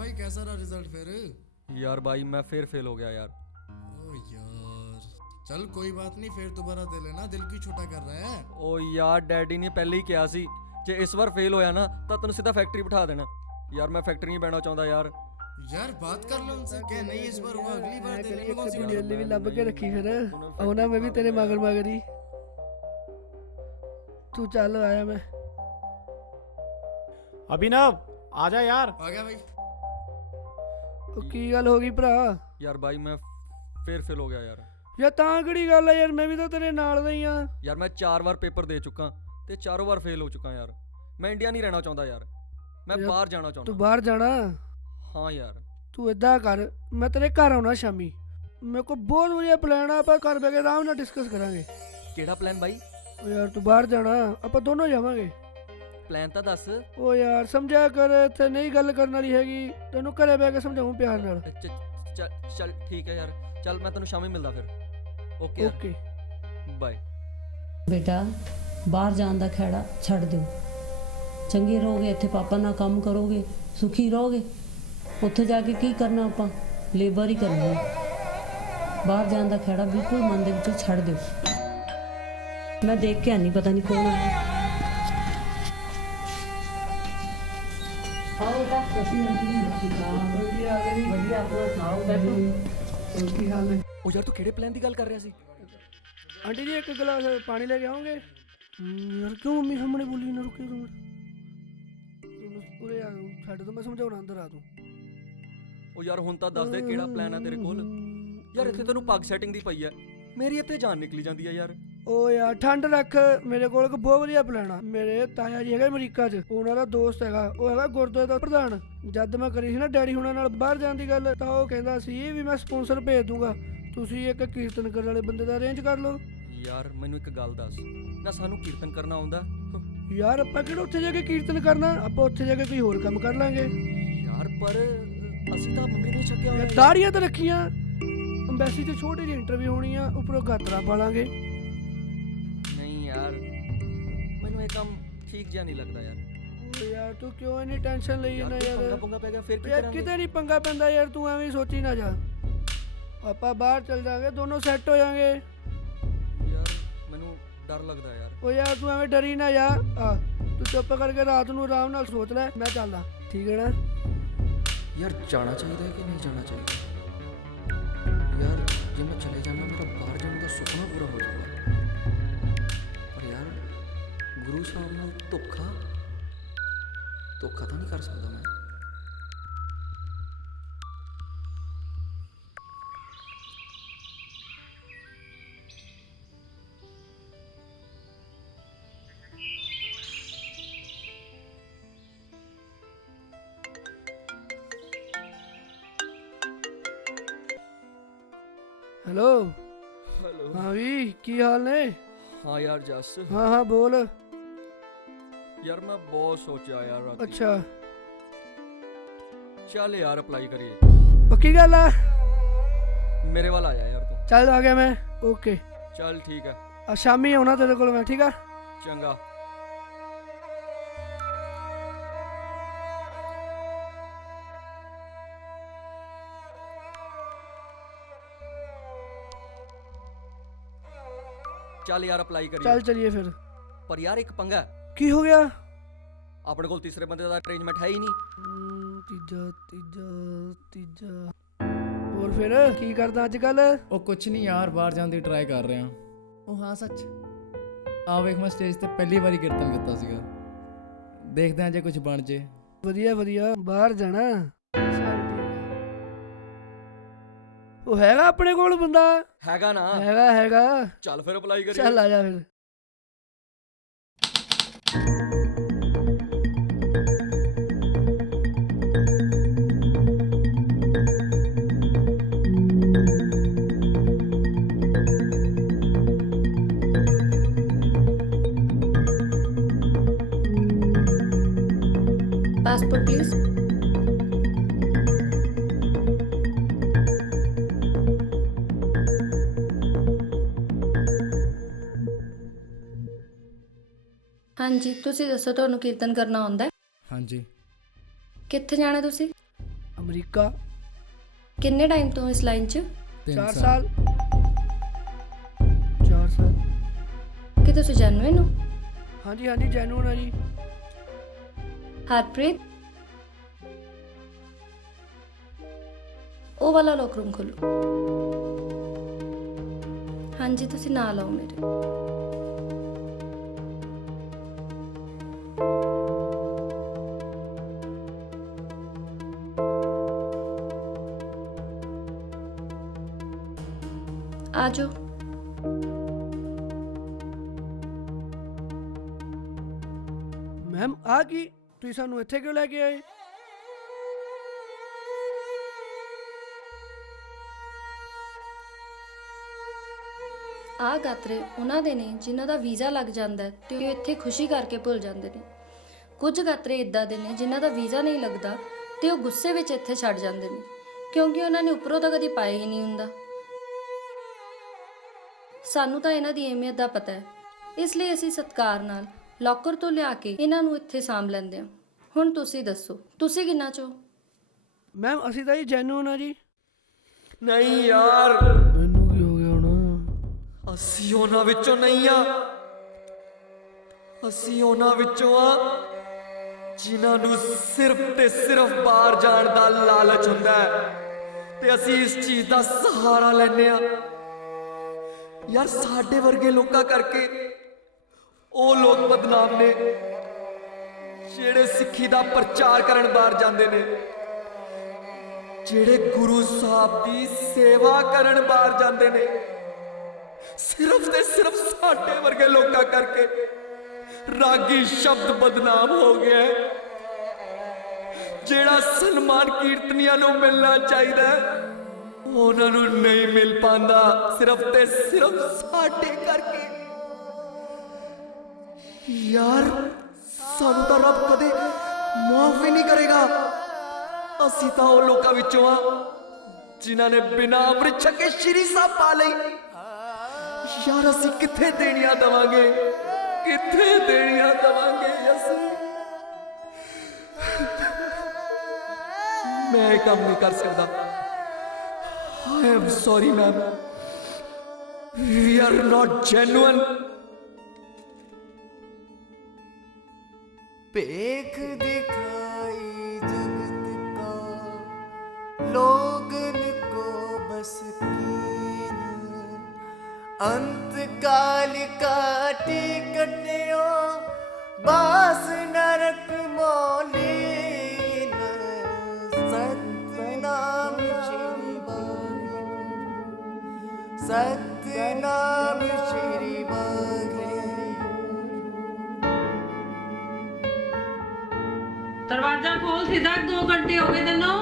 भाई कैसा रहा रिजल्ट फिर? यार भाई मैं फिर फेल हो गया यार। ओ यार, चल कोई बात नहीं, फिर दोबारा दे लेना, दिल क्यों छोटा कर रहा है? ओ यार डैडी ने पहले ही किया सी जे इस बार फेल होया ना ਤਾਂ ਤੈਨੂੰ ਸਿੱਧਾ ਫੈਕਟਰੀ ਬਿਠਾ ਦੇਣਾ। ਯਾਰ ਮੈਂ ਫੈਕਟਰੀ ਨਹੀਂ ਬੈਣਾ ਚਾਹੁੰਦਾ ਯਾਰ। यार बात कर लो उनसे, क्या नहीं इस बार हुआ, अगली बार दे लेंगे। कौन सी बात? वीडियो भी लब के रखी फिर आना, मैं भी तेरे मगर मगर ही। तू चल आया मैं। अभिनव आजा यार। आ गया भाई। ਉਹ ਕੀ ਗੱਲ ਹੋ ਗਈ ਭਰਾ? ਯਾਰ ਭਾਈ ਮੈਂ ਫਿਰ ਫੇਲ ਹੋ ਗਿਆ ਯਾਰ। ਯਾਰ ਤਾਂ ਕਿਹੜੀ ਗੱਲ ਆ ਯਾਰ, ਮੈਂ ਵੀ ਤਾਂ ਤੇਰੇ ਨਾਲ ਦਾ ਹੀ ਆ। ਯਾਰ ਮੈਂ 4 ਵਾਰ ਪੇਪਰ ਦੇ ਚੁੱਕਾ ਤੇ ਚਾਰੋਂ ਵਾਰ ਫੇਲ ਹੋ ਚੁੱਕਾ ਯਾਰ। ਮੈਂ ਇੰਡੀਆ ਨਹੀਂ ਰਹਿਣਾ ਚਾਹੁੰਦਾ ਯਾਰ, ਮੈਂ ਬਾਹਰ ਜਾਣਾ ਚਾਹੁੰਦਾ। ਤੂੰ ਬਾਹਰ ਜਾਣਾ? ਹਾਂ ਯਾਰ। ਤੂੰ ਏਦਾਂ ਕਰ, ਮੈਂ ਤੇਰੇ ਘਰ ਆਉਣਾ ਸ਼ਾਮੀ, ਮੇਰੇ ਕੋਲ ਬਹੁਤ ਵਧੀਆ ਪਲਾਨ ਆ, ਆਪਾਂ ਘਰ ਬੈ ਕੇ ਆਰਾਮ ਨਾਲ ਡਿਸਕਸ ਕਰਾਂਗੇ। ਕਿਹੜਾ ਪਲਾਨ ਬਾਈ? ਓ ਯਾਰ ਤੂੰ ਬਾਹਰ ਜਾਣਾ, ਆਪਾਂ ਦੋਨੋਂ ਜਾਵਾਂਗੇ। ਪਲਾਨ ਤਾਂ ਦੱਸ। ਓ ਯਾਰ ਸਮਝਿਆ ਕਰ, ਇੱਥੇ ਨਹੀਂ ਗੱਲ ਕਰਨ ਵਾਲੀ ਹੈਗੀ, ਤੈਨੂੰ ਘਰੇ ਬੈ ਕੇ ਸਮਝਾਉਂ ਪਿਆਰ ਨਾਲ। ਚੱਲ ਠੀਕ ਹੈ ਯਾਰ, ਚੱਲ ਮੈਂ ਤੈਨੂੰ ਸ਼ਾਮੀ ਮਿਲਦਾ ਫਿਰ। Okay okay bye. ਬੇਟਾ ਬਾਹਰ ਜਾਣ ਦਾ ਖਹਿੜਾ ਛੱਡ ਦਿਓ, ਚੰਗੇ ਰਹੋਗੇ ਇੱਥੇ, ਪਾਪਾ ਨਾਲ ਕੰਮ ਕਰੋਗੇ, ਸੁਖੀ ਰਹੋਗੇ। ਉੱਥੇ ਜਾ ਕੇ ਕੀ ਕਰਨਾ, ਆਪਾਂ ਲੇਬਰ ਹੀ ਕਰਨੀ ਹੈ। ਬਾਹਰ ਜਾਣ ਦਾ ਖਹਿੜਾ ਬਿਲਕੁਲ ਮਨ ਦੇ ਵਿੱਚੋਂ ਛੱਡ ਦਿਓ। ਮੈਂ ਦੇਖ ਕੇ ਆਨੀ, ਪਤਾ ਨਹੀਂ ਕੌਣ ਹੈ। ਆਓ ਬੇਟਾ, ਤੁਸੀਂ ਵਧੀਆ ਆ ਗਈ। ਵਧੀਆ, ਆਪਣਾ ਸੁਣਾਓ ਬੈਠੋ। ਕੀ ਹਾਲ ਹੈ? ਉਹ ਯਾਰ ਤੂੰ ਕਿਹੜੇ ਪਲਾਨ ਦੀ ਗੱਲ ਕਰ ਰਿਹਾ ਸੀ? ਆਂਟੀ ਜੀ ਇੱਕ ਗਲਾਸ ਪਾਣੀ ਲੈ ਕੇ ਆਓਗੇ? ਯਾਰ ਕਿਉਂ ਮੰਮੀ ਸਾਹਮਣੇ ਬੋਲੀ ਨਾ, ਰੁਕੇ ਤੂੰ ਉਰੇ ਆ, ਛੱਡ ਦੋ, ਮੈਂ ਸਮਝਾਉਣਾ, ਅੰਦਰ ਆ ਤੂੰ। ਉਹ ਯਾਰ ਹੁਣ ਤਾਂ ਦੱਸ ਦੇ ਕਿਹੜਾ ਪਲਾਨ ਹੈ ਤੇਰੇ ਕੋਲ? ਯਾਰ ਇੱਥੇ ਤੈਨੂੰ ਪੱਗ ਸੈਟਿੰਗ ਦੀ ਪਈ ਹੈ, ਮੇਰੀ ਇੱਥੇ ਜਾਨ ਨਿਕਲੀ ਜਾਂਦੀ ਹੈ ਯਾਰ। ਓ ਯਾਰ ਠੰਡ ਰੱਖ, ਮੇਰੇ ਕੋਲ ਇੱਕ ਬਹੁਤ ਵਧੀਆ ਪਲਾਨ ਆ। ਮੇਰੇ ਤਾਇਆ ਜੀ ਹੈਗਾ ਅਮਰੀਕਾ 'ਚ, ਉਹਨਾਂ ਦਾ ਦੋਸਤ ਹੈਗਾ, ਉਹ ਹੈਗਾ ਗੁਰਦੁਆਰੇ ਦਾ ਪ੍ਰਧਾਨ। ਜਦ ਮੈਂ ਕਰੀ ਸੀ ਨਾ ਡੈਡੀ ਹੁਣਾਂ ਨਾਲ ਬਾਹਰ ਜਾਣ ਦੀ ਗੱਲ, ਤਾਂ ਉਹ ਕਹਿੰਦਾ ਸੀ ਵੀ ਮੈਂ ਸਪਾਂਸਰ ਭੇਜ ਦੂੰਗਾ, ਤੁਸੀਂ ਇੱਕ ਕੀਰਤਨ ਕਰਨ ਵਾਲੇ ਬੰਦੇ ਦਾ ਅਰੇਂਜ ਕਰ ਲਓ। ਯਾਰ ਮੈਨੂੰ ਇੱਕ ਗੱਲ ਦੱਸ, ਨਾ ਸਾਨੂੰ ਕੀਰਤਨ ਕਰਨਾ ਆਉਂਦਾ? ਯਾਰ ਆਪਾਂ ਕਿਹੜਾ ਉੱਥੇ ਜਾ ਕੇ ਕੀਰਤਨ ਕਰਨਾ, ਆਪਾਂ ਉੱਥੇ ਜਾ ਕੇ ਕੋਈ ਹੋਰ ਕੰਮ ਕਰ ਲਾਂਗੇ। ਯਾਰ ਪਰ ਅਸੀਂ ਤਾਂ ਮੰਮੀ ਨੇ ਛੱਕਿਆ ਹੋਇਆ ਯਾਰ ਦਾੜੀਆਂ ਤਾਂ ਰੱਖੀਆਂ, ਅੰਬੈਸੀ 'ਚ ਛੋਟੀ ਜਿਹੀ ਇੰਟਰਵਿਊ ਹੋਣੀ ਆ, ਉੱਪਰੋਂ ਗਾਤਰਾ ਪਾ ਲਾਂਗੇ। ਨਹੀਂ ਯਾਰ, ਮੈਨੂੰ ਇਹ ਕੰਮ ਠੀਕ ਜਿਹਾ ਨਹੀਂ ਲੱਗਦਾ ਯਾਰ। ਓ ਯਾਰ ਤੂੰ ਕਿਉਂ ਇੰਨੀ ਟੈਨਸ਼ਨ ਲਈ ਜਾਂਦਾ ਪੰਗਾ ਯਾਰ? ਪੰਗਾ ਪੈ ਗਿਆ ਫਿਰ ਕੀ ਯਾਰ ਕਰਾਂਗੇ? ਕਿਤੇ ਨਹੀਂ ਪੰਗਾ ਪੈਂਦਾ ਯਾਰ, ਤੂੰ ਐਵੇਂ ਹੀ ਸੋਚੀ ਨਾ ਜਾ। ਆਪਾਂ ਬਾਹਰ ਚੱਲ ਜਾਾਂਗੇ, ਦੋਨੋਂ ਸੈੱਟ ਹੋ ਜਾਾਂਗੇ। ਯਾਰ ਮੈਨੂੰ ਡਰ ਲੱਗਦਾ ਯਾਰ। ਓ ਯਾਰ ਤੂੰ ਐਵੇਂ ਡਰੀ ਨਾ ਯਾਰ, ਆ ਤੂੰ ਚੁੱਪ ਕਰਕੇ ਰਾਤ ਨੂੰ ਆਰਾਮ ਨਾਲ ਸੋਚ ਲੈ, ਮੈਂ ਚੱਲਦਾ, ਠੀਕ ਹੈ ਨਾ? ਯਾਰ ਜਾਣਾ ਚਾਹੀਦਾ ਹੈ ਕਿ ਨਹੀਂ ਜਾਣਾ ਚਾਹੀਦਾ? ਯਾਰ ਜੇ ਮੈਂ ਚਲੇ ਜਾਣਾ, ਮੇਰਾ ਬਾਹਰ ਜਾਣ ਦਾ ਸੁਪਨਾ ਪੂਰਾ ਹੋ ਜਾਊਗਾ। ਪਰ ਯਾਰ ਗੁਰੂ ਸਾਹਿਬ ਨਾਲ ਧੋਖਾ ਤਾਂ ਨਹੀਂ ਕਰ ਸਕਦਾ ਮੈਂ। ਹੈਲੋ। ਹੈਲੋ। ਹਾਂ ਵੀ ਕੀ ਹਾਲ ਨੇ? ਹਾਂ ਯਾਰ ਜਸ। ਹਾਂ ਹਾਂ ਬੋਲ। ਯਾਰ ਮੈਂ ਬਹੁਤ ਸੋਚਿਆ ਯਾਰ ਰਾਤੀ। ਅੱਛਾ ਚੱਲ ਯਾਰ ਅਪਲਾਈ ਕਰੀਏ। ਪੱਕੀ ਗੱਲ ਆ? ਮੇਰੇ ਵੱਲ ਆ ਜਾ ਯਾਰ ਤੂੰ। ਚੱਲ ਆ ਗਿਆ ਮੈਂ। ਓਕੇ ਚੱਲ ਠੀਕ ਹੈ। ਆ ਸ਼ਾਮੀ ਆਉਣਾ ਤੇਰੇ ਕੋਲ ਮੈਂ, ਠੀਕ ਆ? ਚੰਗਾ। ਚੱਲ ਯਾਰ ਅਪਲਾਈ ਕਰੀਏ। ਚੱਲ ਚਲੀਏ ਫਿਰ। ਪਰ ਯਾਰ ਇੱਕ ਪੰਗਾ, ਕੀ ਹੋ ਗਿਆ? ਆਪਣੇ ਕੋਲ ਤੀਸਰੇ ਬੰਦੇ ਦਾ ਅਰੇਂਜਮੈਂਟ ਹੈ ਹੀ ਨਹੀਂ। ਤੀਜਾ ਤੀਜਾ ਤੀਜਾ। ਹੋਰ ਫਿਰ ਕੀ ਕਰਦਾ ਅੱਜ ਕੱਲ? ਉਹ ਕੁਛ ਨਹੀਂ ਯਾਰ, ਬਾਹਰ ਜਾਣ ਦੀ ਟਰਾਈ ਕਰ ਰਿਹਾ। ਉਹ ਹਾਂ ਸੱਚ, ਆ ਵੇਖ ਮੈਂ ਸਟੇਜ ਤੇ ਪਹਿਲੀ ਵਾਰੀ ਕੀਰਤਨ ਕੀਤਾ ਸੀਗਾ, ਦੇਖਦੇ ਹਾਂ ਜੇ ਕੁਝ ਬਣ ਜੇ। ਵਧੀਆ ਵਧੀਆ, ਬਾਹਰ ਜਾਣਾ। ਉਹ ਹੈਗਾ ਆਪਣੇ ਕੋਲ ਬੰਦਾ? ਹੈਗਾ ਨਾ? ਹੈਗਾ। ਚੱਲ ਫਿਰ ਅਪਲਾਈ ਕਰੀਏ। ਚੱਲ ਆ ਜਾ ਫਿਰ। Passport, please. ਹਾਂਜੀ ਤੁਸੀਂ ਦੱਸੋ, ਤੁਹਾਨੂੰ ਕੀਰਤਨ ਕਰਨਾ ਆਉਂਦਾ ਹੈ? ਹਾਂਜੀ। ਕਿੱਥੇ ਜਾਣਾ ਤੁਸੀਂ? ਅਮਰੀਕਾ। ਕਿੰਨੇ ਟਾਈਮ ਤੋਂ ਇਸ ਲਾਈਨ 'ਚ? 4 ਸਾਲ। 4 ਸਾਲ। ਕਿ ਤੁਸੀਂ ਜੈਨੂਇਨ ਹੋ? ਹਾਂਜੀ ਹਾਂਜੀ ਜੈਨੂਨ ਆ ਜੀ। ਹਰਪ੍ਰੀਤ, ਉਹ ਵਾਲਾ ਲੋਕ ਰੂਮ ਖੋਲੋ। ਹਾਂਜੀ ਤੁਸੀਂ ਨਾਲ ਆਓ ਮੇਰੇ। ਆ ਜਾਓ। ਮੈਮ ਆ ਕੀ ਤੁਸੀਂ ਸਾਨੂੰ ਇੱਥੇ ਕਿਉਂ ਲੈ ਕੇ ਆਏ? ਆਹ ਗਾਤਰੇ ਉਹਨਾਂ ਦੇ ਨੇ ਜਿਨ੍ਹਾਂ ਦਾ ਵੀਜ਼ਾ ਲੱਗ ਜਾਂਦਾ ਹੈ ਤੇ ਉਹ ਇੱਥੇ ਖੁਸ਼ੀ ਕਰਕੇ ਭੁੱਲ ਜਾਂਦੇ ਨੇ। ਕੁਝ ਗਾਤਰੇ ਇਦਾਂ ਦੇ ਨੇ ਜਿਨ੍ਹਾਂ ਦਾ ਵੀਜ਼ਾ ਨਹੀਂ ਲੱਗਦਾ ਤੇ ਉਹ ਗੁੱਸੇ ਵਿੱਚ ਇੱਥੇ ਛੱਡ ਜਾਂਦੇ ਨੇ ਕਿਉਂਕਿ ਉਹਨਾਂ ਨੇ ਉੱਪਰੋਂ ਤਾਂ ਕਦੀ ਪਾਇਆ ਹੀ ਨਹੀਂ ਹੁੰਦਾ। ਸਾਨੂੰ ਤਾਂ ਇਹਨਾਂ ਦੀ ਅਹਿਮੀਅਤ ਦਾ ਪਤਾ ਹੈ, ਇਸ ਲਈ ਅਸੀਂ ਸਤਿਕਾਰ ਨਾਲ ਲੋਕਰ ਤੋਂ ਲਿਆ ਕੇ ਇਹਨਾਂ ਨੂੰ ਇੱਥੇ ਸਾਂਭ ਲੈਂਦੇ ਹਾਂ। ਹੁਣ ਤੁਸੀਂ ਦੱਸੋ, ਤੁਸੀਂ ਕਿੰਨਾ ਚੋ? ਮੈਮ ਅਸੀਂ ਤਾਂ ਜੀ ਜੈਨੂਨ ਆ ਜੀ। ਨਹੀਂ ਯਾਰ, ਮੈਨੂੰ ਕੀ ਹੋ ਗਿਆ ਹੁਣ? ਅਸੀਂ ਉਹਨਾਂ ਵਿੱਚੋਂ ਨਹੀਂ ਆ। ਅਸੀਂ ਉਹਨਾਂ ਵਿੱਚੋਂ ਆ ਜਿਨ੍ਹਾਂ ਨੂੰ ਸਿਰਫ ਤੇ ਸਿਰਫ ਬਾਹਰ ਜਾਣ ਦਾ ਲਾਲਚ ਹੁੰਦਾ ਹੈ ਤੇ ਅਸੀਂ ਇਸ ਚੀਜ਼ ਦਾ ਸਹਾਰਾ ਲੈਂਦੇ ਆ। ਯਾਰ ਸਾਡੇ ਵਰਗੇ ਲੋਕਾਂ ਕਰਕੇ ਉਹ ਲੋਕ ਬਦਨਾਮ ਨੇ ਜਿਹੜੇ ਸਿੱਖੀ ਦਾ ਪ੍ਰਚਾਰ ਕਰਨ ਬਾਹਰ ਜਾਂਦੇ ਨੇ, ਜਿਹੜੇ ਗੁਰੂ ਸਾਹਿਬ ਦੀ ਸੇਵਾ ਕਰਨ ਬਾਹਰ ਜਾਂਦੇ ਨੇ। ਸਿਰਫ ਤੇ ਸਿਰਫ ਸਾਡੇ ਵਰਗੇ ਲੋਕਾਂ ਕਰਕੇ ਰਾਗੀ ਸ਼ਬਦ ਬਦਨਾਮ ਹੋ ਗਿਆ ਹੈ। ਜਿਹੜਾ ਸਨਮਾਨ ਕੀਰਤਨੀਆਂ ਨੂੰ ਮਿਲਣਾ ਚਾਹੀਦਾ ਉਹਨਾਂ ਨੂੰ ਨਹੀਂ ਮਿਲ ਪਾਉਂਦਾ, ਸਿਰਫ ਤੇ ਸਿਰਫ ਸਾਡੇ ਕਰਕੇ। ਯਾਰ ਸਾਨੂੰ ਤਾਂ ਰੱਬ ਕਦੇ ਮਾਫ ਵੀ ਨਹੀਂ ਕਰੇਗਾ। ਅਸੀਂ ਤਾਂ ਉਹ ਲੋਕਾਂ ਵਿੱਚੋਂ ਆ ਜਿਨ੍ਹਾਂ ਨੇ ਬਿਨਾਂ ਅੰਮ੍ਰਿਤ ਛਕੇ ਸ਼੍ਰੀ ਸਾਹਿਬ ਪਾ ਲਈ। ਯਾਰ ਅਸੀਂ ਕਿੱਥੇ ਦੇਣੀਆਂ ਦਵਾਂਗੇ, ਕਿੱਥੇ ਦੇਣੀਆਂ ਦਵਾਂਗੇ ਅਸੀਂ? ਮੈਂ ਇਹ ਕੰਮ ਨਹੀਂ ਕਰ ਸਕਦਾ। I am sorry ma'am, we are not genuine। पेख दिखाई जगत का लोगन को बस कीन, अंत काल काटी कटियो बास नरक मौलीन। सतनाम श्री वाहिगुरु, सतनाम श्री वाहिगुरु। दरवाजा खोल सिद्धार्थ, 2 घंटे हो गए तेनों।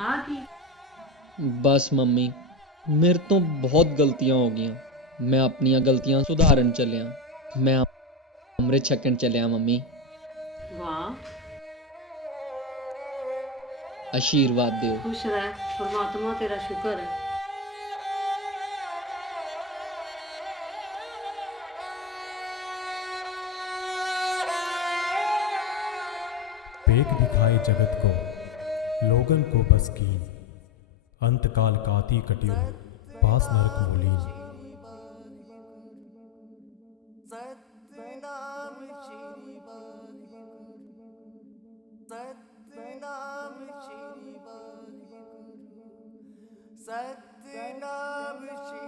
ਆ ਕੀ? ਬਸ ਮੰਮੀ, ਮੇਰੇ ਤੋਂ ਬਹੁਤ ਗਲਤੀਆਂ ਹੋ ਗਈਆਂ। ਮੈਂ ਆਪਣੀਆਂ ਗਲਤੀਆਂ ਸੁਧਾਰਨ ਚੱਲਿਆ। ਮੈਂ ਅੰਮ੍ਰਿਤ ਛਕਣ ਚੱਲਿਆ ਮੰਮੀ। ਵਾਹ, ਆਸ਼ੀਰਵਾਦ ਦਿਓ। खुश रह, परमात्मा तेरा शुक्र है। पेख दिखाए जगत को लोगन को बस कीन, अंतकाल काती कटियो पास नरक मोलीन। सतनाम श्री वाहिगुरु, सतनाम श्री वाहिगुरु, सतनाम श्री